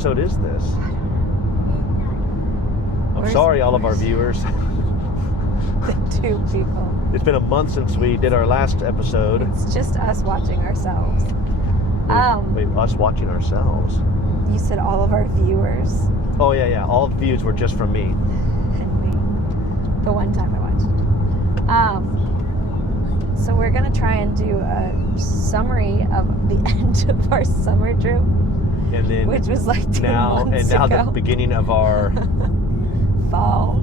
episode is this? I'm sorry, all of our viewers. The 2 people. It's been a month since we did our last episode. It's just us watching ourselves. Wait, us watching ourselves? You said all of our viewers. Oh, yeah. All the views were just from me. And me. The one time I watched. So we're going to try and do a summary of the end of our summer trip. And then which was like 2 months now ago. The beginning of our fall.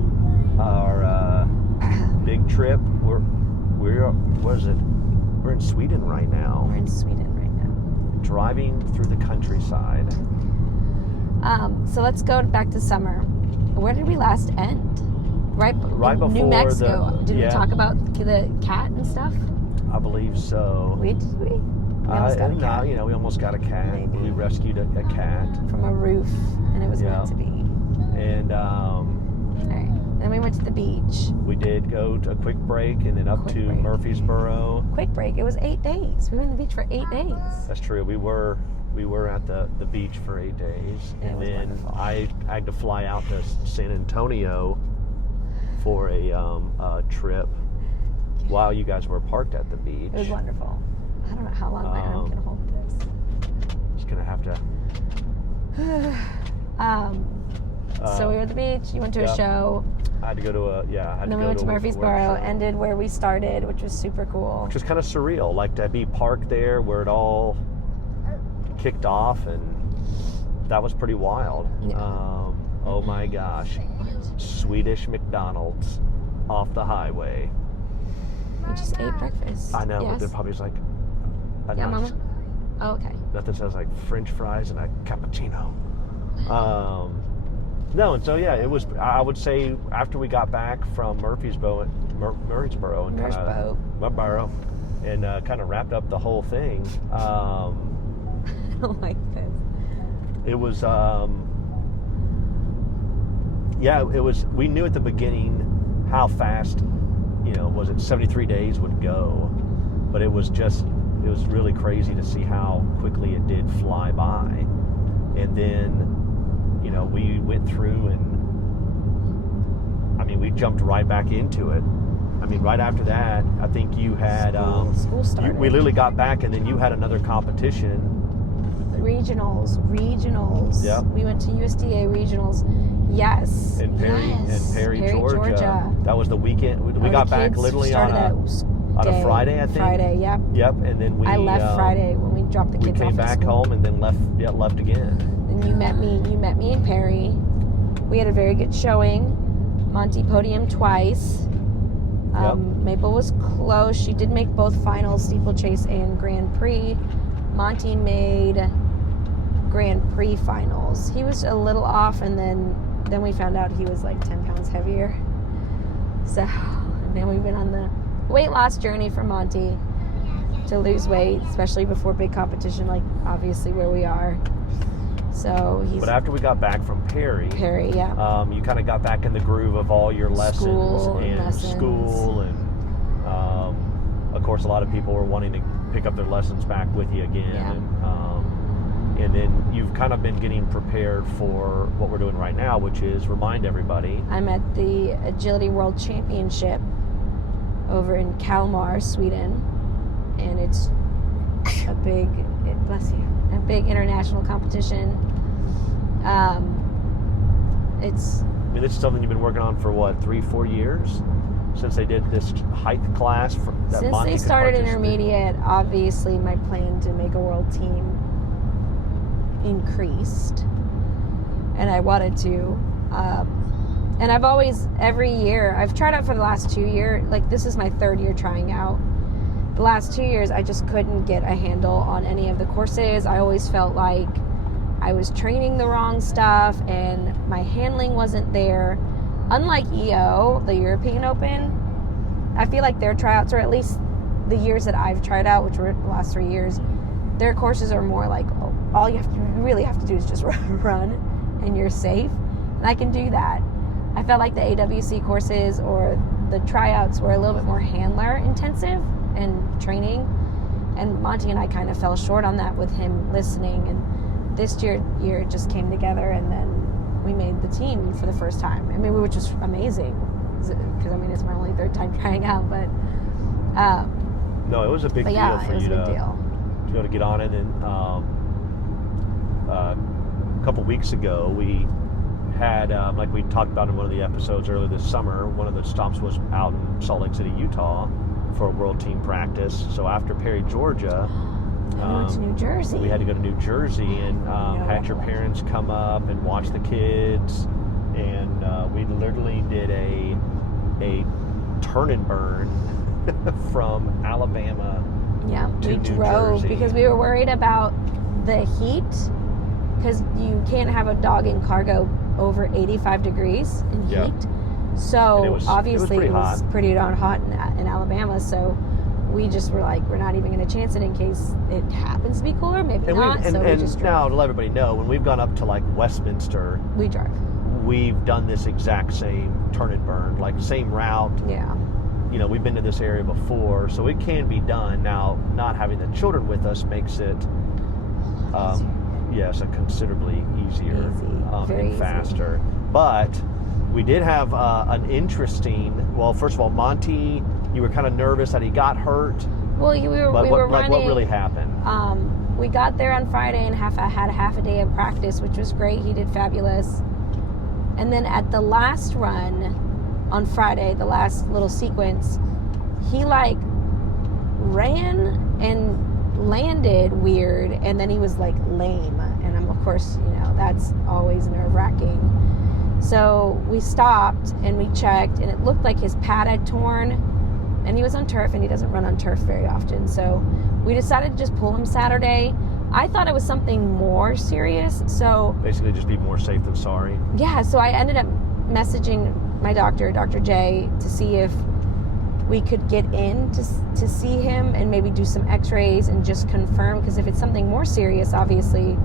Our big trip. What is it? We're in Sweden right now. We're in Sweden right now. Driving through the countryside. So let's go back to summer. Where did we last end? Right before New Mexico. Did we yeah. talk about the cat and stuff? I believe so. Did we? We almost got a cat. We almost got a cat. Maybe. We rescued a cat. From a roof, and it was meant to be. And Alright. Then we went to the beach. we did go to a quick break and then up to Murfreesboro. Quick break. It was 8 days. We were in the beach for 8 days. That's true. We were at the beach for 8 days. And then wonderful. I had to fly out to San Antonio for a trip while you guys were parked at the beach. It was wonderful. I don't know how long my arm can hold this. Just gonna have to. So we were at the beach. You went to a show. I had to go to And then we went to Murfreesboro. Ended where we started, which was super cool. Which was kind of surreal, like to be parked there where it all kicked off, and that was pretty wild. Yeah. Oh my gosh, Swedish McDonald's off the highway. We just ate breakfast. I know, but Yes. there probably was like Yeah, Mama. Oh, okay. nothing says like French fries and a cappuccino. No, and so yeah, it was. I would say after we got back from Murfreesboro and kind of wrapped up the whole thing. I don't like this. It was, it was. We knew at the beginning how fast, was it 73 days would go, but it was really crazy to see how quickly it did fly by, and then. We went through and, we jumped right back into it. Right after that, I think you had... School started. We literally got back and then you had another competition. Regionals. Yep. We went to USDA regionals. Yes. In Perry, Georgia. That was the weekend. We got back literally on a day, Friday, I think. Friday, yep. Yep, and then I left Friday when we dropped the kids off. We came back home and then left again. And you met me in Perry. We had a very good showing. Monty podiumed twice. Maple was close. She did make both finals, steeplechase and Grand Prix. Monty made Grand Prix finals. He was a little off, and then we found out he was like 10 pounds heavier. So, and then we've been on the weight loss journey for Monty to lose weight, especially before big competition, like obviously where we are. So But after we got back from Perry, yeah. You kind of got back in the groove of all your lessons School, and of course a lot of people were wanting to pick up their lessons back with you again. Yeah. And then you've kind of been getting prepared for what we're doing right now, which is remind everybody. I'm at the Agility World Championship over in Kalmar, Sweden, and it's a big international competition. This is something you've been working on for what, 3-4 years? Since they did this height class that since Monty they started could intermediate, obviously my plan to make a world team increased, and I wanted to. And I've always, every year, I've tried out for the last 2 years. Like, this is my 3rd year trying out. The last 2 years, I just couldn't get a handle on any of the courses. I always felt like I was training the wrong stuff and my handling wasn't there. Unlike EO, the European Open, I feel like their tryouts, or at least the years that I've tried out, which were the last 3 years, their courses are more like, all you really have to do is just run and you're safe. And I can do that. I felt like the AWC courses or the tryouts were a little bit more handler intensive and training, and Monty and I kind of fell short on that with him listening, and this year it just came together, and then we made the team for the first time. I mean, which was amazing, because I mean, it's my only third time trying out, but no, it was a big deal for you to be able to get on it. And a couple weeks ago, we had, like we talked about in one of the episodes earlier this summer, one of the stops was out in Salt Lake City, Utah, for a world team practice. So after Perry, Georgia, we went to New Jersey. We had to go to New Jersey and had your parents come up and watch the kids, and we literally did a turn and burn from Alabama. Yeah, to we New drove Jersey. because we were worried about the heat, because you can't have a dog in cargo over 85 degrees in heat. Yeah. So obviously it was pretty darn hot in Alabama. So we just were like, we're not even going to chance it in case it happens to be cooler, maybe not. And we just drove. now to let everybody know, when we've gone up to like Westminster, We drive. we've done this exact same turn and burn, like same route. Yeah. You know, we've been to this area before, so it can be done. Now, not having the children with us makes it, yes, considerably easier Very and faster. But we did have an interesting. Well, first of all, Monty, you were kind of nervous that he got hurt. Well, we were running. What really happened? We got there on Friday and had half a day of practice, which was great. He did fabulous. And then at the last run on Friday, the last little sequence, he like ran and landed weird, and then he was like lame. And I'm, of course, that's always nerve-wracking. So we stopped and we checked, and it looked like his pad had torn, and he was on turf, and he doesn't run on turf very often. So we decided to just pull him Saturday. I thought it was something more serious, so Basically, just be more safe than sorry. yeah, so I ended up messaging my doctor, Dr. J, to see if we could get in to see him and maybe do some x-rays and just confirm, because if it's something more serious, obviously,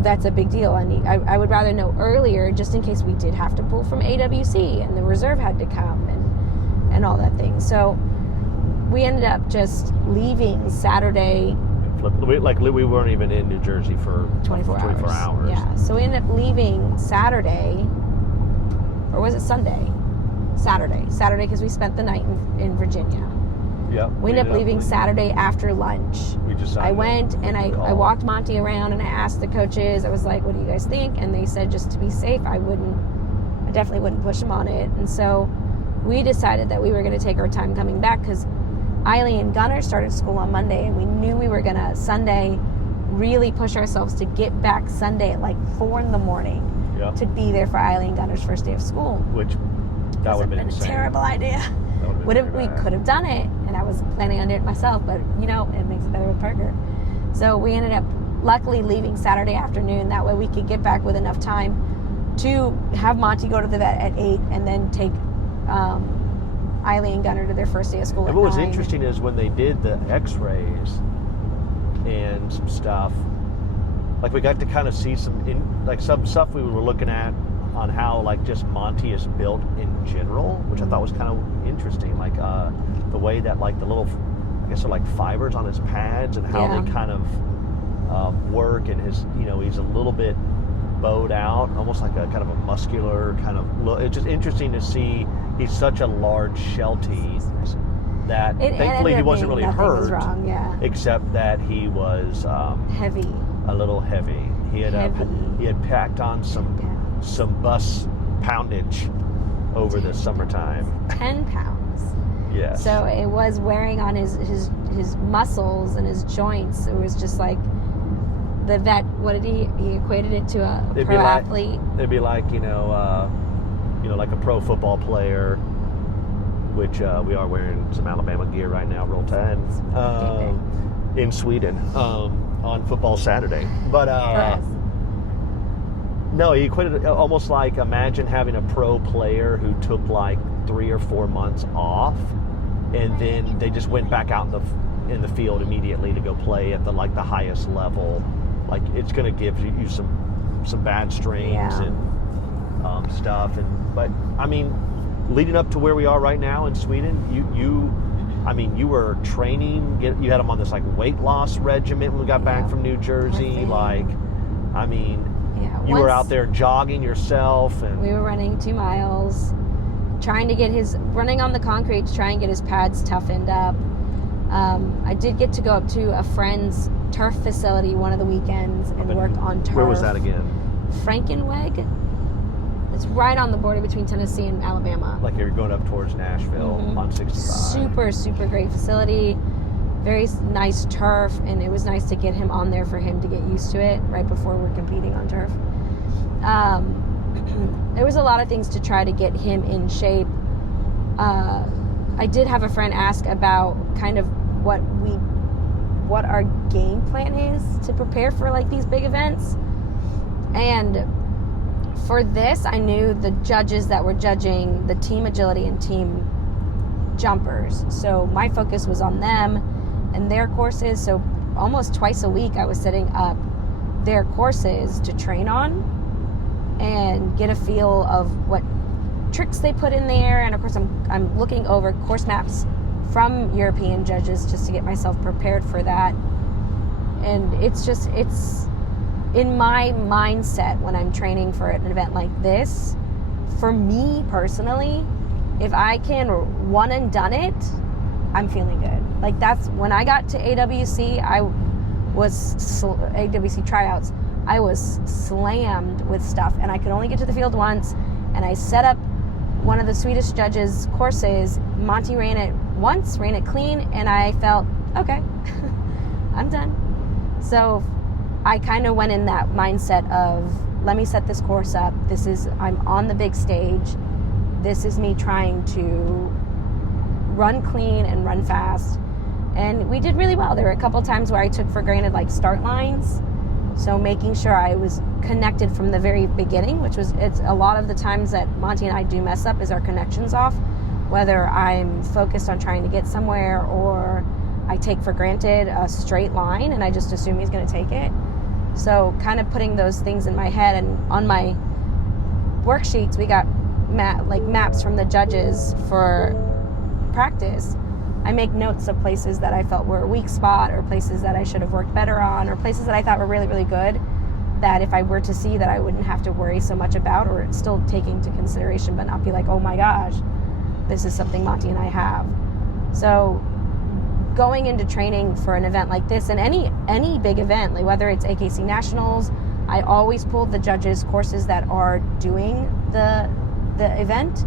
that's a big deal. I would rather know earlier, just in case we did have to pull from AWC and the reserve had to come and all that thing. So we ended up just leaving Saturday. We weren't even in New Jersey for 24 hours. Yeah, so we ended up leaving Saturday, or was it Sunday? Saturday, because we spent the night in Virginia. Yeah. We ended up leaving Saturday after lunch. We decided. I went and I walked Monty around, and I asked the coaches. I was like, "What do you guys think?" And they said, just to be safe, I definitely wouldn't push him on it. And so we decided that we were going to take our time coming back, because Eiley and Gunnar started school on Monday, and we knew we were going to Sunday really push ourselves to get back Sunday at like 4 a.m. Yep. to be there for Eiley and Gunnar's first day of school. Which that would have been a insane. terrible idea. We could have done it, and I was planning on doing it myself, but it makes it better with Parker. So we ended up luckily leaving Saturday afternoon. That way we could get back with enough time to have Monty go to the vet at 8 and then take Eiley and Gunnar to their first day of school at 9. What was interesting is when they did the x-rays and some stuff, like we got to kind of see some stuff we were looking at on how like just Monty is built in general, which I thought was kind of interesting. Like the way that like the little, I guess they're like fibers on his pads, and how they kind of work, and his, he's a little bit bowed out, almost like a kind of a muscular kind of look. It's just interesting to see. He's such a large sheltie that thankfully he wasn't really hurt, except that he was heavy, a little heavy. He had packed on some bus poundage over the summertime. 10 pounds. Yes. So it was wearing on his muscles and his joints. It was just like the vet. What did he equated it to a pro athlete? It'd be like like a pro football player, which we are wearing some Alabama gear right now. Roll Tide in Sweden on football Saturday, but. No, he equated it almost like, imagine having a pro player who took like 3 or 4 months off, and then they just went back out in the field immediately to go play at the highest level. Like, it's going to give you some bad strains and stuff. But I mean, leading up to where we are right now in Sweden, you were training. You had him on this like weight loss regimen when we got back from New Jersey. Like, I mean, Yeah, you were out there jogging yourself, and we were running 2 miles, running on the concrete to try and get his pads toughened up. I did get to go up to a friend's turf facility one of the weekends and work on turf. Where was that again? Frankenweg. It's right on the border between Tennessee and Alabama. Like you're going up towards Nashville on 65. Super, super great facility. Very nice turf, and it was nice to get him on there for him to get used to it right before we're competing on turf. There was a lot of things to try to get him in shape. I did have a friend ask about kind of what our game plan is to prepare for like these big events. And for this, I knew the judges that were judging the team agility and team jumpers. So my focus was on them and their courses. So almost twice a week, I was setting up their courses to train on and get a feel of what tricks they put in there. And of course, I'm looking over course maps from European judges just to get myself prepared for that. And it's in my mindset when I'm training for an event like this. For me personally, if I can one and done it, I'm feeling good. Like that's when I got to AWC, AWC tryouts, I was slammed with stuff, and I could only get to the field once, and I set up one of the Swedish judges' courses. Monty ran it once, ran it clean, and I felt, okay, I'm done. So I kind of went in that mindset of, let me set this course up. I'm on the big stage. This is me trying to run clean and run fast. And we did really well. There were a couple times where I took for granted like start lines. So making sure I was connected from the very beginning, it's a lot of the times that Monty and I do mess up is our connections off, whether I'm focused on trying to get somewhere or I take for granted a straight line and I just assume he's going to take it. So kind of putting those things in my head, and on my worksheets, we got maps from the judges for practice. I make notes of places that I felt were a weak spot, or places that I should have worked better on, or places that I thought were really, really good, that if I were to see that I wouldn't have to worry so much about, or still take into consideration, but not be like, oh my gosh, this is something Monty and I have. So going into training for an event like this, and any big event, like whether it's AKC Nationals, I always pulled the judges' courses that are doing the event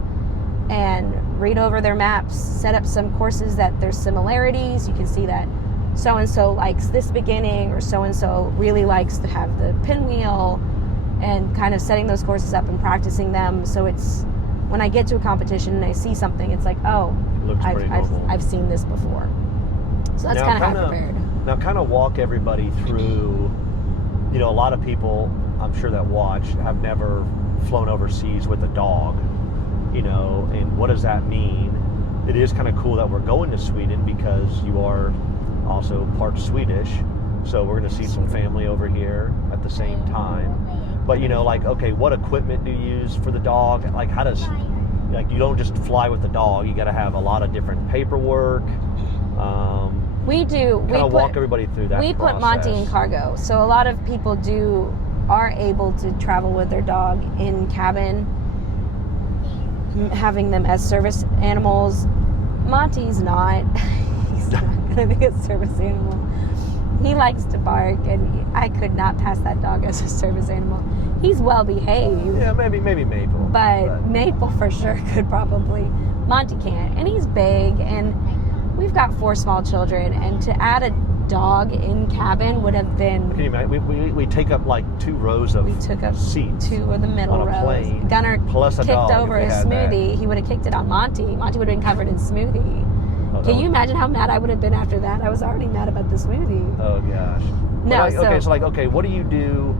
and read over their maps, set up some courses that there's similarities. You can see that so-and-so likes this beginning, or so-and-so really likes to have the pinwheel, and kind of setting those courses up and practicing them. So it's, when I get to a competition and I see something, it's like, oh, I've seen this before. So that's kind of how I prepared. Now kind of walk everybody through, a lot of people, I'm sure that watch, have never flown overseas with a dog. And what does that mean? It is kind of cool that we're going to Sweden because you are also part Swedish. So we're going to see some family over here at the same time. But, okay, what equipment do you use for the dog? Like, how does, you don't just fly with the dog. You got to have a lot of different paperwork. We do. We walk everybody through that process. We put Monty in cargo. So a lot of people are able to travel with their dog in cabin, having them as service animals. Monty's not. He's not going to be a service animal. He likes to bark, and I could not pass that dog as a service animal. He's well behaved. Yeah, maybe Maple. But Maple for sure could probably. Monty can't, and he's big, and we've got 4 small children, and to add a dog in cabin would have been. Can you imagine? We take up like 2 rows of seats. We took up seats 2 of the middle on a rows. Plane, Gunner plus kicked over his smoothie. That. He would have kicked it on Monty. Monty would have been covered in smoothie. Oh, can you imagine how mad I would have been after that? I was already mad about the smoothie. Oh gosh. No. Okay, what do you do?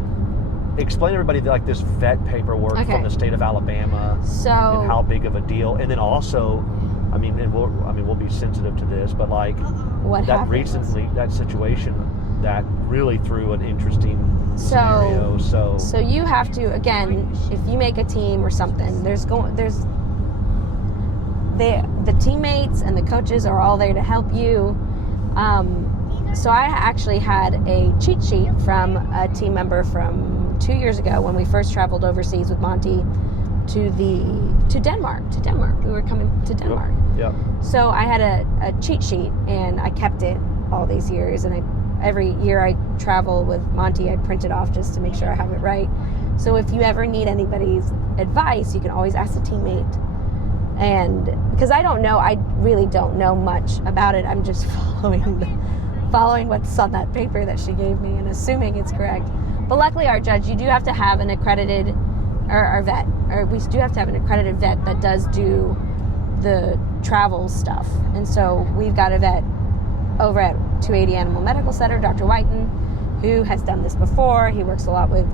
Explain to everybody like this vet paperwork from the state of Alabama. So, and how big of a deal, and then also, we'll be sensitive to this, but like what that recently, that situation that really threw an interesting scenario. So you have to, again, if you make a team or something, the teammates and the coaches are all there to help you. So I actually had a cheat sheet from a team member from 2 years ago when we first traveled overseas with Monty to Denmark. We were coming to Denmark. Yep. So I had a cheat sheet, and I kept it all these years. And every year I travel with Monty, I print it off just to make sure I have it right. So if you ever need anybody's advice, you can always ask a teammate. And because I really don't know much about it. I'm just following what's on that paper that she gave me and assuming it's correct. But luckily, our judge, you do have to have an accredited, or our vet, or we do have to have an accredited vet that does do the travel stuff. And so we've got a vet over at 280 Animal Medical Center, Dr. Whiten, who has done this before. He works a lot with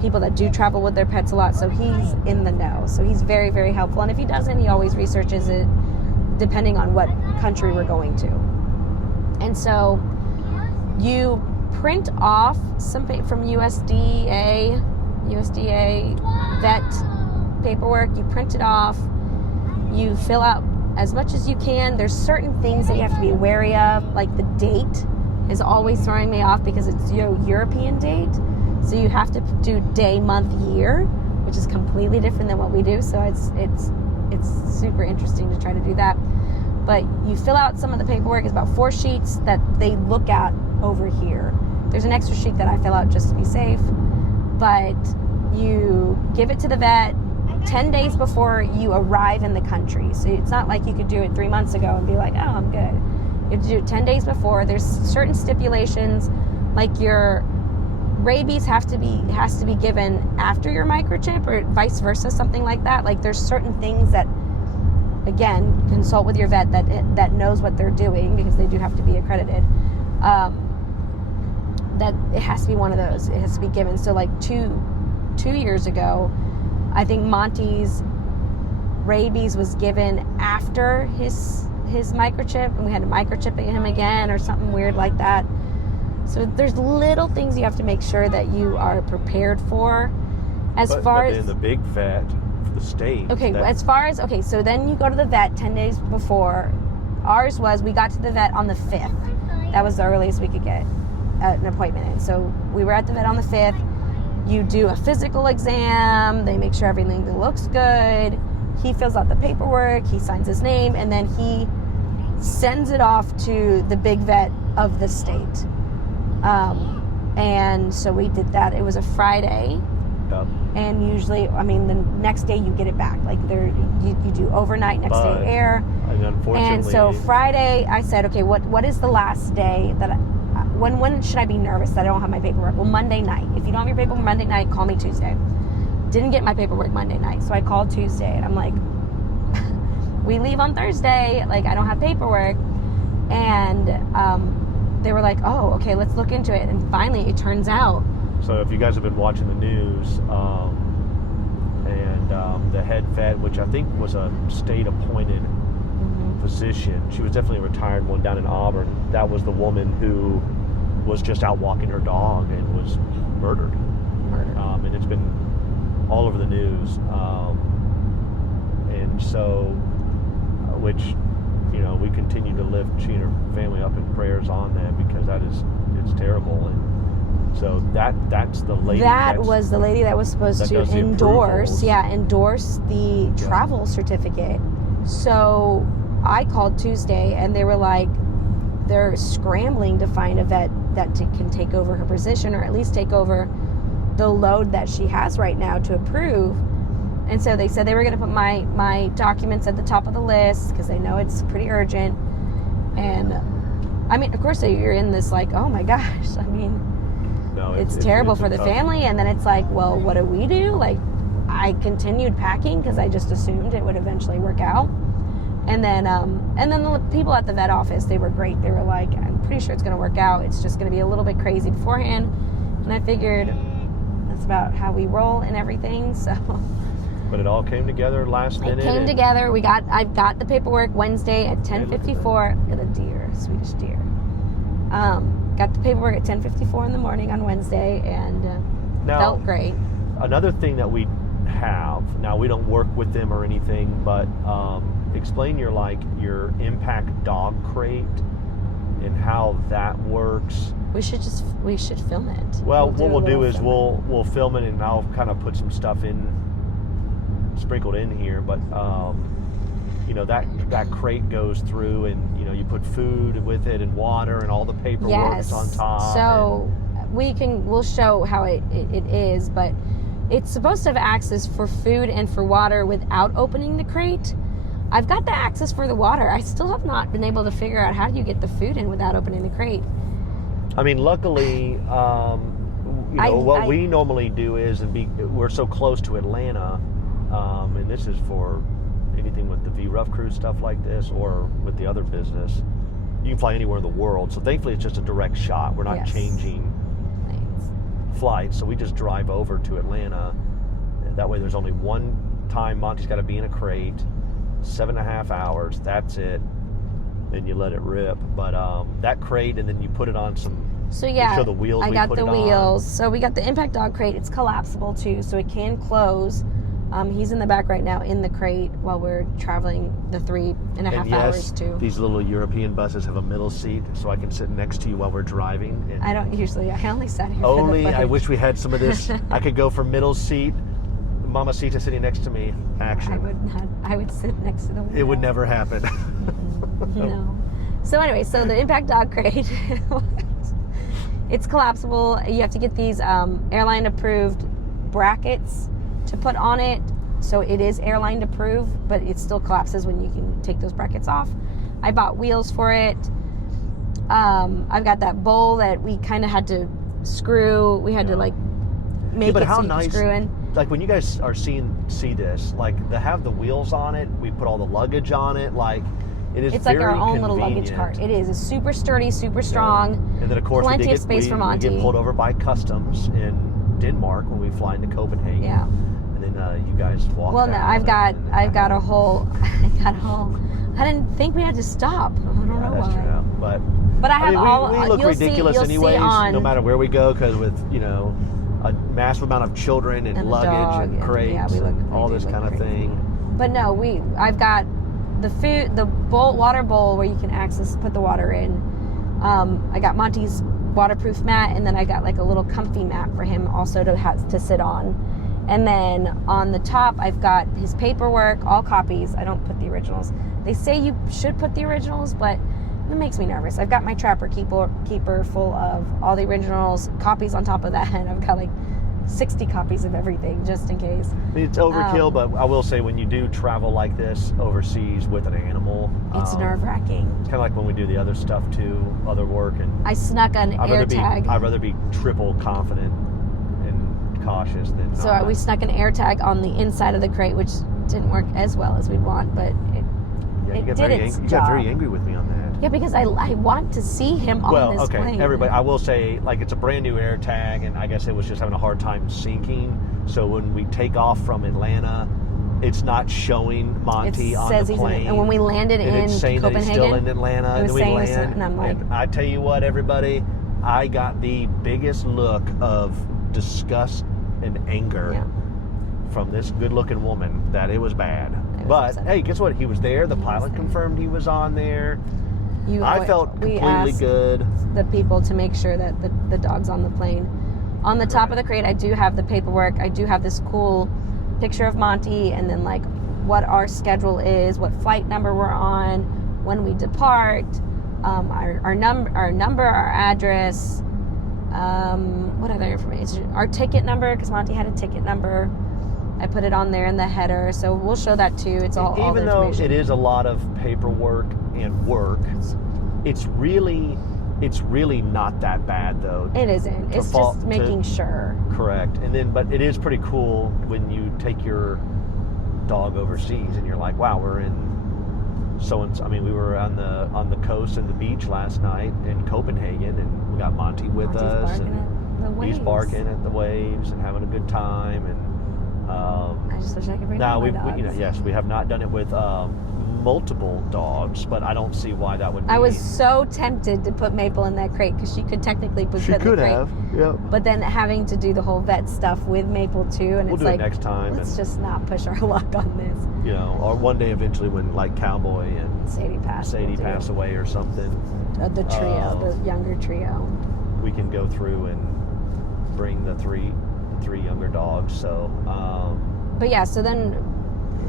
people that do travel with their pets a lot, so he's in the know. So he's very, very helpful. And if he doesn't, he always researches it depending on what country we're going to. And so you print off something from USDA vet paperwork. You print it off. You fill out as much as you can. There's certain things that you have to be wary of, like the date is always throwing me off because it's your European date. So you have to do day, month, year, which is completely different than what we do. So it's super interesting to try to do that. But you fill out some of the paperwork. It's about 4 sheets that they look at over here. There's an extra sheet that I fill out just to be safe. But you give it to the vet 10 days before you arrive in the country. So it's not like you could do it 3 months ago and be like, oh, I'm good. You have to do it 10 days before. There's certain stipulations, like your rabies has to be given after your microchip, or vice versa, something like that. Like there's certain things that, again, consult with your vet that knows what they're doing, because they do have to be accredited. That it has to be one of those. It has to be given. So like two years ago, I think Monty's rabies was given after his microchip, and we had to microchip him again or something weird like that. So there's little things you have to make sure that you are prepared for. But then the big vet for the state. Okay, so then you go to the vet 10 days before. Ours was, we got to the vet on the 5th. That was the earliest we could get an appointment in. So we were at the vet on the 5th. You do a physical exam. They make sure everything looks good. He fills out the paperwork. He signs his name, and then he sends it off to the big vet of the state. And so we did that. It was a Friday. Yep. And usually, the next day you get it back. Like you do overnight, next day air. And unfortunately. And so Friday, I said, okay, what is the last day that when should I be nervous that I don't have my paperwork? Well, Monday night. If you don't have your paperwork Monday night, call me Tuesday. Didn't get my paperwork Monday night, so I called Tuesday, and I'm like, we leave on Thursday. Like, I don't have paperwork. And they were like, oh, okay, let's look into it. And finally, it turns out. So if you guys have been watching the news, the head vet, which I think was a state-appointed physician, she was definitely a retired one down in Auburn. That was the woman who was just out walking her dog and was murdered. And it's been all over the news. And so, which, we continue to lift she and her family up in prayers on that, because it's terrible. And so that's the lady. That was the lady that was supposed to endorse the travel certificate. So I called Tuesday, and they were like, they're scrambling to find a vet that can take over her position, or at least take over the load that she has right now to approve. And so they said they were going to put my documents at the top of the list, because they know it's pretty urgent. And of course you're in this like, oh my gosh, it's terrible for the family. And then it's like, well, what do we do? Like, I continued packing because I just assumed it would eventually work out. And then the people at the vet office, they were great. They were like, I'm pretty sure it's going to work out. It's just going to be a little bit crazy beforehand. And I figured that's about how we roll and everything. So. But it all came together last minute. It came together. I got the paperwork Wednesday at 10:54. Got a deer, Swedish deer. Got the paperwork at 10:54 in the morning on Wednesday, and felt great. Another thing that we have, now we don't work with them or anything, but explain your impact dog crate and how that works. We should film it. Well, what do a we'll do little is film we'll film it, and I'll kind of put some stuff sprinkled in here. But that crate goes through, and you put food with it and water and all the paperwork is on top. So we'll show how it is, but it's supposed to have access for food and for water without opening the crate. I've got the access for the water. I still have not been able to figure out how do you get the food in without opening the crate. I mean, luckily, what we normally do is, we're so close to Atlanta, and this is for anything with the V Ruff cruise stuff like this, or with the other business. You can fly anywhere in the world, so thankfully it's just a direct shot. We're not changing flights, so we just drive over to Atlanta. That way there's only one time Monty's got to be in a crate, 7.5 hours, that's it. Then you let it rip. But that crate, and then you put it on some. So yeah, show the wheels. I got the wheels. So we got the impact dog crate. It's collapsible too, so it can close. He's in the back right now in the crate while we're traveling the 3.5 hours too. These little European buses have a middle seat, so I can sit next to you while we're driving. And I don't usually. I only sat here. Only. For the I wish we had some of this. I could go for middle seat. Mamacita sitting next to me. Action. I would sit next to the window. It would never happen. No. So anyway, so the impact dog crate, it's collapsible. You have to get these airline approved brackets to put on it. So it is airline approved, but it still collapses when you can take those brackets off. I bought wheels for it. I've got that bowl that we kind of had to screw. We had to make it but so how you nice, can screw in. Like when you guys are see this, like they have the wheels on it, we put all the luggage on it, like it is. It's very like our own convenient. little luggage cart. It is. It's super sturdy, super strong. And then of course plenty of space for Monty. We get pulled over by customs in Denmark when we fly into Copenhagen. Yeah. And then you guys walk. Well, no, I've got a whole. I didn't think we had to stop. I don't know that's why. True. But I have we look ridiculous anyways, no matter where we go, because with a massive amount of children and luggage and crates and all this kind of thing. But no, I've got the food, the water bowl where you can put the water in. I got Monty's waterproof mat, and then I got like a little comfy mat for him also to sit on. And then on the top, I've got his paperwork, all copies. I don't put the originals. They say you should put the originals, but it makes me nervous. I've got my Trapper Keeper full of all the originals, copies on top of that, and I've got like 60 copies of everything just in case. I mean, it's overkill, but I will say when you do travel like this overseas with an animal, it's nerve-wracking. It's kind of like when we do the other stuff too, other work, and I snuck an air tag. I'd rather be triple confident and cautious than. So we snuck an air tag on the inside of the crate, which didn't work as well as we'd want, but it did its job. You got very angry with me on that. Yeah, because I want to see him on this plane. Everybody, I will say, like, it's a brand new air tag, and I guess it was just having a hard time syncing. So when we take off from Atlanta, it's not showing Monty on the plane. And when we landed in it's saying Copenhagen, that he's still in Atlanta, and then we land. And I'm like, I tell you what, everybody, I got the biggest look of disgust and anger from this good-looking woman that it was bad. But hey, guess what? He was there. The pilot confirmed he was on there. I felt completely good. The people to make sure that the dog's on the plane. On the top of the crate, I do have the paperwork. I do have this cool picture of Monty, and then like what our schedule is, what flight number we're on, when we depart, our number, our address, what other information? Our ticket number, because Monty had a ticket number. I put it on there in the header, so we'll show that too. It's all the information. Even though it is a lot of paperwork and work, it's really not that bad though. It isn't. It's just making sure. Correct. And then, but it is pretty cool when you take your dog overseas and you're like, wow, we're in so-and-so. I mean, we were on the coast and the beach last night in Copenhagen, and we got Monty with us, and he's barking at the waves and having a good time. And I just wish I could bring my dogs. yes, we have not done it with multiple dogs, but I don't see why that would be. I was so tempted to put Maple in that crate because she could technically put in the crate. She could have, yeah. But then having to do the whole vet stuff with Maple too, and we'll do it next time. Let's just not push our luck on this. Or one day eventually when like Cowboy and Sadie pass away or something. The trio, the younger trio. we can go through and bring the three younger dogs. So but yeah, so then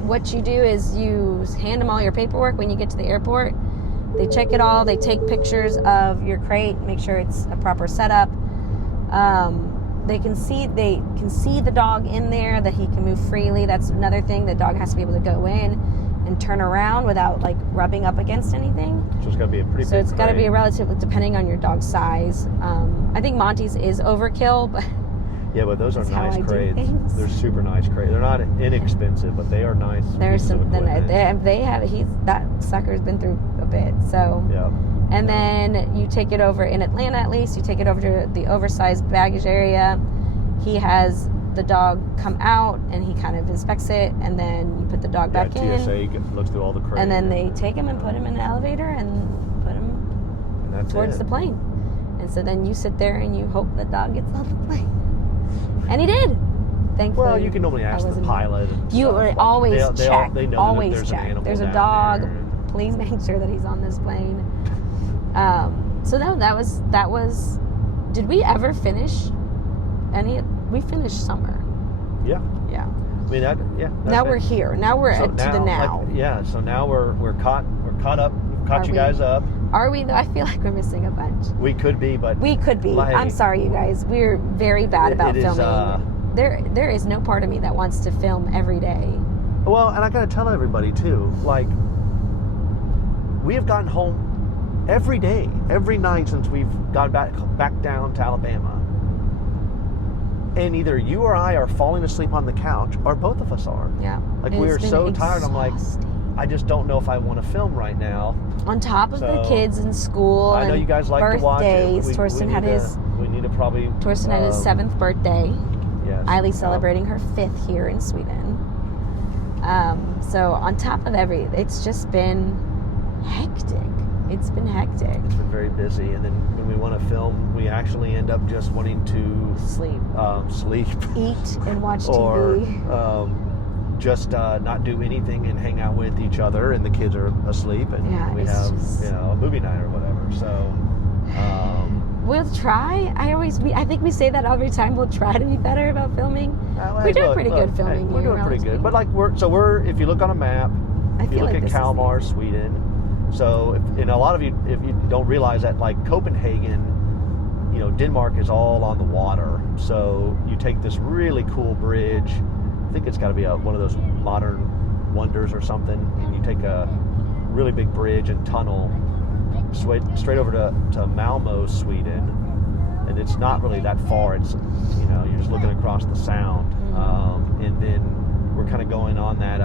what you do is you hand them all your paperwork when you get to the airport. They check it all. They take pictures of your crate, make sure it's a proper setup. They can see the dog in there, that he can move freely. That's another thing. The dog has to be able to go in and turn around without like rubbing up against anything. So it's got to be a pretty big So it's got to be crate. a relative, depending on your dog's size. I think Monty's is overkill, but Yeah, but those are that's how nice I do crates. things. They're super nice crates. They're not inexpensive, but they are nice. there's pieces of some. Then equipment. they have. That sucker's been through a bit. So. Yeah. And then you take it over, in Atlanta at least, you take it over to the oversized baggage area. He has the dog come out and he kind of inspects it, and then you put the dog back in. TSA looks through all the crates. And then they take him and put him in an elevator and put him And that's towards it. the plane. And so then you sit there and you hope the dog gets on the plane. And he did. Thankfully. Well, you can normally ask the pilot. And You stuff. Like, always check. They know always that there's check. an animal There's a down dog. there. Please make sure that he's on this plane. So that was. Did we ever finish any? We finished summer. Yeah. Yeah. I mean that. Yeah. Now we're here. Now we're So to the now. Like, so now we're caught up. We've caught Are you we? guys up. Are we? I feel like we're missing a bunch. We could be, but We could be. Like, I'm sorry, you guys. We're very bad about it is, filming. There is no part of me that wants to film every day. Well, and I gotta tell everybody too. Like, we have gotten home every day, every night since we've gone back down to Alabama. And either you or I are falling asleep on the couch, or both of us are. Yeah. Like, It's we are been so tired. I'm like, exhausting. I just don't know if I want to film right now. On top of the So, kids in school I know and you guys like to watch it. birthdays. Torsten had his We need to probably. Torsten had his 7th birthday. Yes. Eileen's celebrating her 5th here in Sweden. So on top of it's just been hectic. It's been hectic. It's been very busy, and then when we want to film, we actually end up just wanting to Sleep, sleep, eat, and watch or TV. just not do anything and hang out with each other, and the kids are asleep, and Yeah, we it's have just- a movie night or whatever. So We'll try. I think we say that every time. We'll try to be better about filming. We're doing pretty good filming. We're doing pretty good, but like we're if you look on a map, I if you feel look like at this is Kalmar, easy. Sweden. So, a lot of you, if you don't realize that, like Copenhagen, Denmark is all on the water. So you take this really cool bridge. I think it's got to be one of those modern wonders or something. And you take a really big bridge and tunnel straight over to Malmo, Sweden. And it's not really that far. It's, you're just looking across the sound. And then we're kind of going on that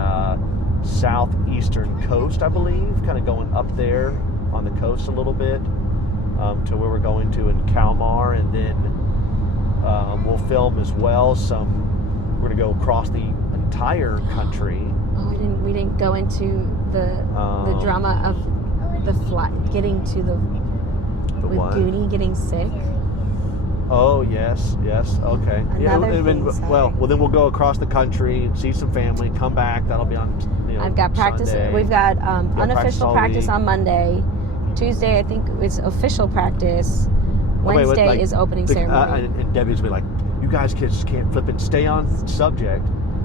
southeastern coast, I believe, kind of going up there on the coast a little bit to where we're going to in Kalmar, and then we'll film as well. We're going to go across the entire country. Oh, we didn't go into the drama of the flight getting to with what? Goody getting sick. Oh yes, okay. Another and then, thing, sorry. well, then we'll go across the country, see some family, come back. That'll be on. I've got practice. Sunday. We've got practice unofficial all practice week. on Monday. Tuesday, I think it's official practice. Oh, wait, Wednesday like, is opening ceremony. And Debbie's be like, you guys kids can't flip and stay on subject.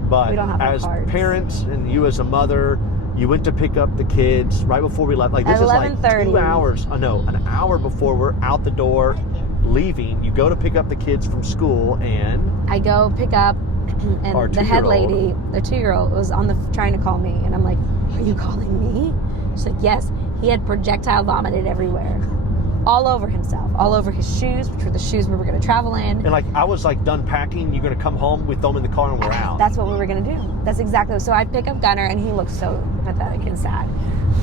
But We don't have our as cards. parents and you as a mother, you went to pick up the kids right before we left. Like, this At is like 11:30. 2 hours. An hour before we're out the door leaving. You go to pick up the kids from school, and I go pick up, Our and the head 2-year-old. lady, the 2-year-old, was trying to call me, and I'm like, "Are you calling me?" She's like, "Yes." He had projectile vomited everywhere, all over himself, all over his shoes, which were the shoes we were going to travel in. and like I was like done packing. You're gonna come home. We throw them in the car and we're out. That's what we were going to do. That's exactly. So I pick up Gunner, and he looks so pathetic and sad.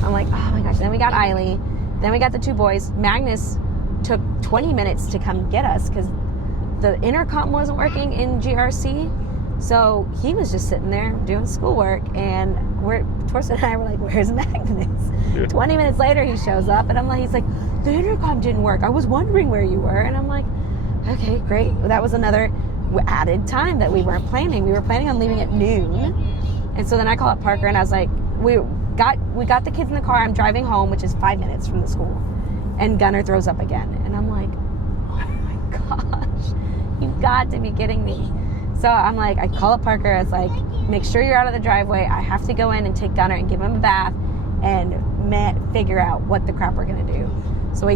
I'm like, oh my gosh. Then we got Eiley. Then we got the 2 boys. Magnus took 20 minutes to come get us because the intercom wasn't working in GRC. So he was just sitting there doing schoolwork, and Torsten and I were like, "Where's Magnus?" Yeah. 20 minutes later, he shows up, and he's like, "The intercom didn't work. I was wondering where you were." And I'm like, "Okay, great." That was another added time that we weren't planning. We were planning on leaving at noon, and so then I call up Parker, and I was like, "We got the kids in the car. I'm driving home, which is 5 minutes from the school." And Gunner throws up again. And I'm like, oh my gosh, you've got to be kidding me. So I'm like, I call up Parker. It's like, make sure you're out of the driveway. I have to go in and take Gunner and give him a bath and figure out what the crap we're going to do. So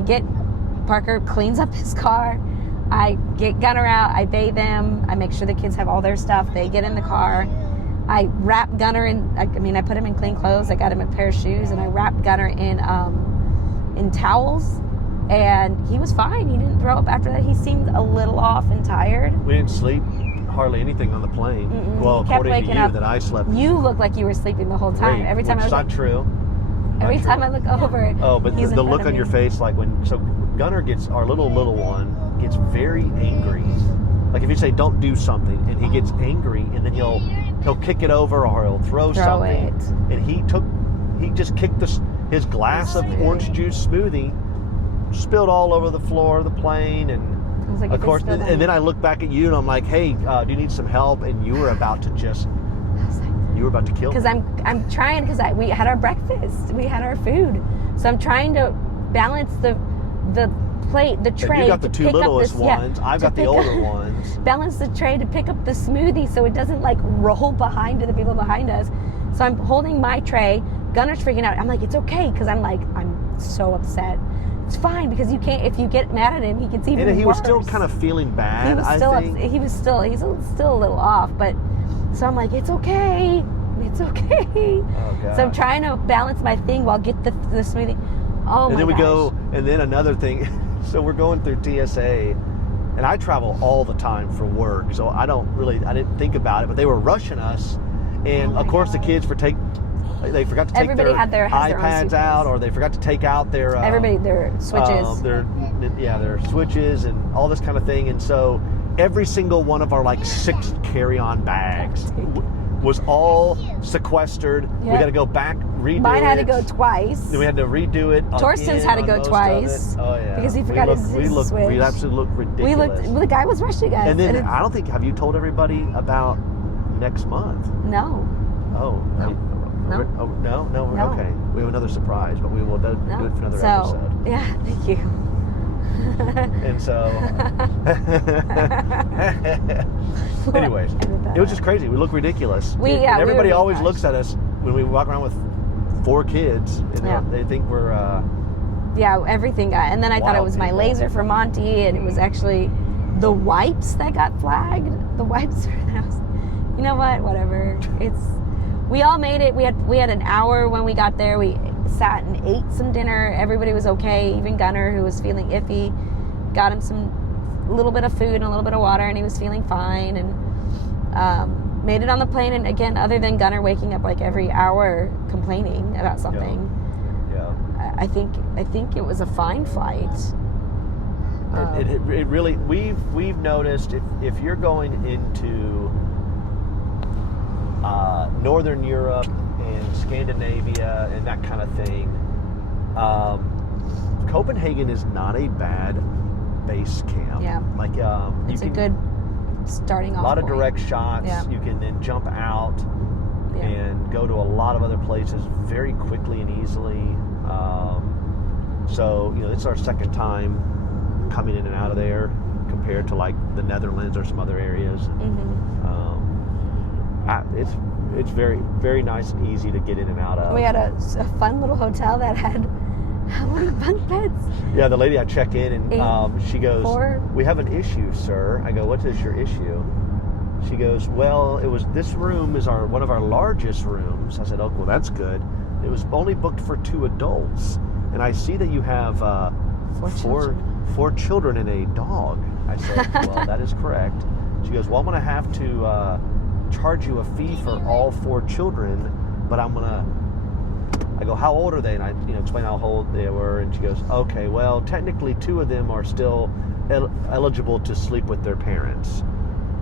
Parker cleans up his car. I get Gunner out. I bathe him. I make sure the kids have all their stuff. They get in the car. I wrap Gunner in, I put him in clean clothes. I got him a pair of shoes, and I wrapped Gunner in towels. And he was fine. He didn't throw up after that. He seemed a little off and tired. We didn't sleep hardly anything on the plane. Mm-mm. Well, according to you, up. that I slept. You look like you were sleeping the whole time. Great, Every time which is not true. Every time I look over, oh, but he's the look on your face, like so Gunner gets, our little one gets very angry. Like if you say don't do something, and he gets angry, and then he'll kick it over or he'll throw something. It. And he just kicked his glass of orange juice smoothie, spilled all over the floor of the plane, and like, of course, and then I look back at you and I'm like, hey, do you need some help? And you were about to kill me. Because I'm trying, because we had our breakfast, we had our food, so I'm trying to balance the plate, the tray. And you got the to two pick littlest up this, ones. I've got the older ones. Balance the tray to pick up the smoothie so it doesn't like roll behind to the people behind us. So I'm holding my tray. Gunner's freaking out. I'm like, it's okay, because I'm so upset. It's fine, because you can't. If you get mad at him, he gets even worse. And he was still kind of feeling bad. He's still a little off. But so I'm like, it's okay. It's okay. Oh, God. So I'm trying to balance my thing while get the smoothie. Oh, and my then we gosh. go, and then another thing. So we're going through TSA, and I travel all the time for work, so I didn't think about it. But they were rushing us, and of course the kids they forgot to take Everybody their has their iPads out, or they forgot to take out their their switches, their switches and all this kind of thing. And so every single one of our like 6 carry-on bags was all sequestered. Yep. We got to go back, redo it. Mine had to go twice. Then we had to redo it. Torsten's had to go twice. Oh yeah, because he forgot his switch. We absolutely looked ridiculous. The guy was rushing us. And then I don't think, have you told everybody about next month? No. Oh. No. No. Okay. We have another surprise, but we will do it for another episode. Yeah. Thank you. And so, anyways, it was just crazy. We look ridiculous. Everybody always looks at us when we walk around with 4 kids, and they think we're. Everything got. And then I thought it was my laser for Monty, and it was actually the wipes that got flagged. The wipes for the house. You know what? Whatever. We all made it. We had an hour when we got there. We sat and ate some dinner. Everybody was okay. Even Gunner, who was feeling iffy, got him a little bit of food and a little bit of water, and he was feeling fine. And made it on the plane. And again, other than Gunner waking up like every hour complaining about something, I think it was a fine flight. It really, we've noticed if you're going into Northern Europe and Scandinavia and that kind of thing, Copenhagen is not a bad base camp. Yeah, it's a good starting off. A lot of point. direct shots. Yeah. You can then jump out and go to a lot of other places very quickly and easily. So it's our second time coming in and out of there compared to like the Netherlands or some other areas. Mm-hmm. It's very, very nice and easy to get in and out of. We had a fun little hotel that had how many bunk beds? Yeah, the lady I check in and she goes, 4? We have an issue, sir. I go, what is your issue? She goes, well, this room is one of our largest rooms. I said, oh, well, that's good. It was only booked for 2 adults. And I see that you have 4 children and a dog. I said, well, that is correct. She goes, well, I'm going to have to charge you a fee for all 4 children, but I go, how old are they? And I explain how old they were, and she goes, okay, well, technically 2 of them are still eligible to sleep with their parents.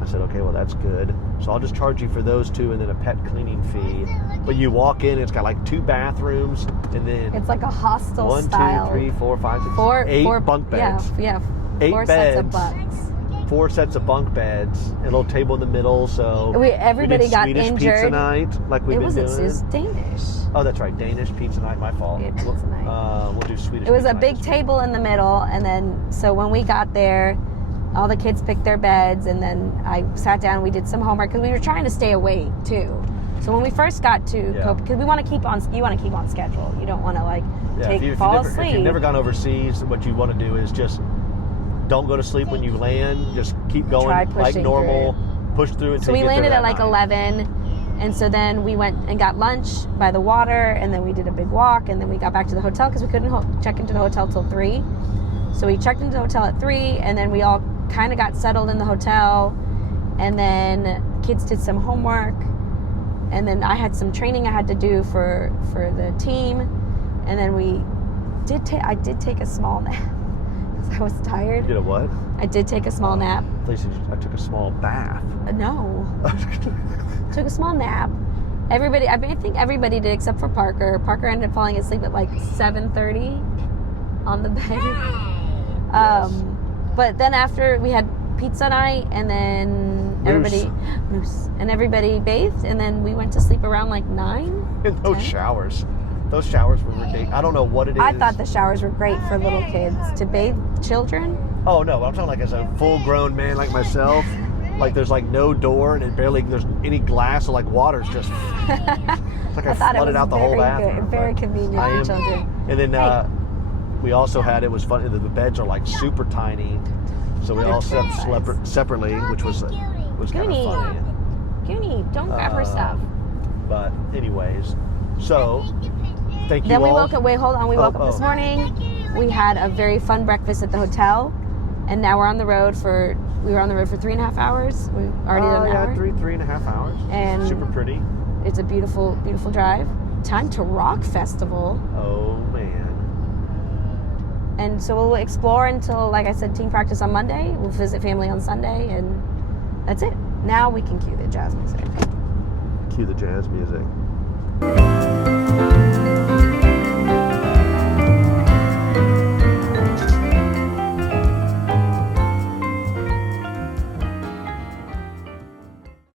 I said, okay, well, that's good. So I'll just charge you for those 2 and then a pet cleaning fee. But you walk in, it's got like 2 bathrooms, and then it's like a hostel 1, style. 2, 3, 4, 5, 6, 8 bunk beds. Yeah, 8 4 beds. sets of bunks. 4 sets of bunk beds, a little table in the middle. So everybody got Swedish injured. Pizza night, like we've been doing. It was Danish. Oh, that's right, Danish pizza night. My fault. Yeah, pizza night. We'll do Swedish. It was pizza a big table in the middle, and then so when we got there, all the kids picked their beds, and then I sat down and we did some homework because we were trying to stay awake too. So when we first got to because we want to keep on schedule. You don't want to fall asleep. If you've never gone overseas, what you want to do is just don't go to sleep when you land. Just keep going like normal. Push through until so we you get landed there at like night. 11, and so then we went and got lunch by the water, and then we did a big walk, and then we got back to the hotel because we couldn't check into the hotel till 3. So we checked into the hotel at 3, and then we all kind of got settled in the hotel, and then kids did some homework, and then I had some training I had to do for the team, and then I did take a small nap because I was tired. You did a what? I did take a small nap. At least I took a small bath. No. Took a small nap. I think everybody did except for Parker. Parker ended up falling asleep at like 7:30 on the bed. Yes. But then after we had pizza night, and then everybody bathed, and then we went to sleep around like 9. And those 10. showers were ridiculous. I don't know what it is. I thought the showers were great for little kids to bathe children. Oh no, I'm talking like as a full-grown man like myself. Like there's like no door, and there's any glass, so like water's just. It's like I flooded out the whole bathroom. Very convenient for children. And then we also had, it was fun. The beds are like super tiny, so we all slept separately, which was kind of funny. Goonie, don't grab her stuff. But anyways, so thank you. Then we all. woke up. Wait, hold on. We woke up this morning. We had a very fun breakfast at the hotel, and now we're on the road for. We were on the road for 3.5 hours. We already done an hour. 3.5 hours. And super pretty. It's a beautiful, beautiful drive. Time to Rock Festival. Oh man. And so we'll explore until, like I said, team practice on Monday. We'll visit family on Sunday, and that's it. Now we can cue the jazz music. Cue the jazz music.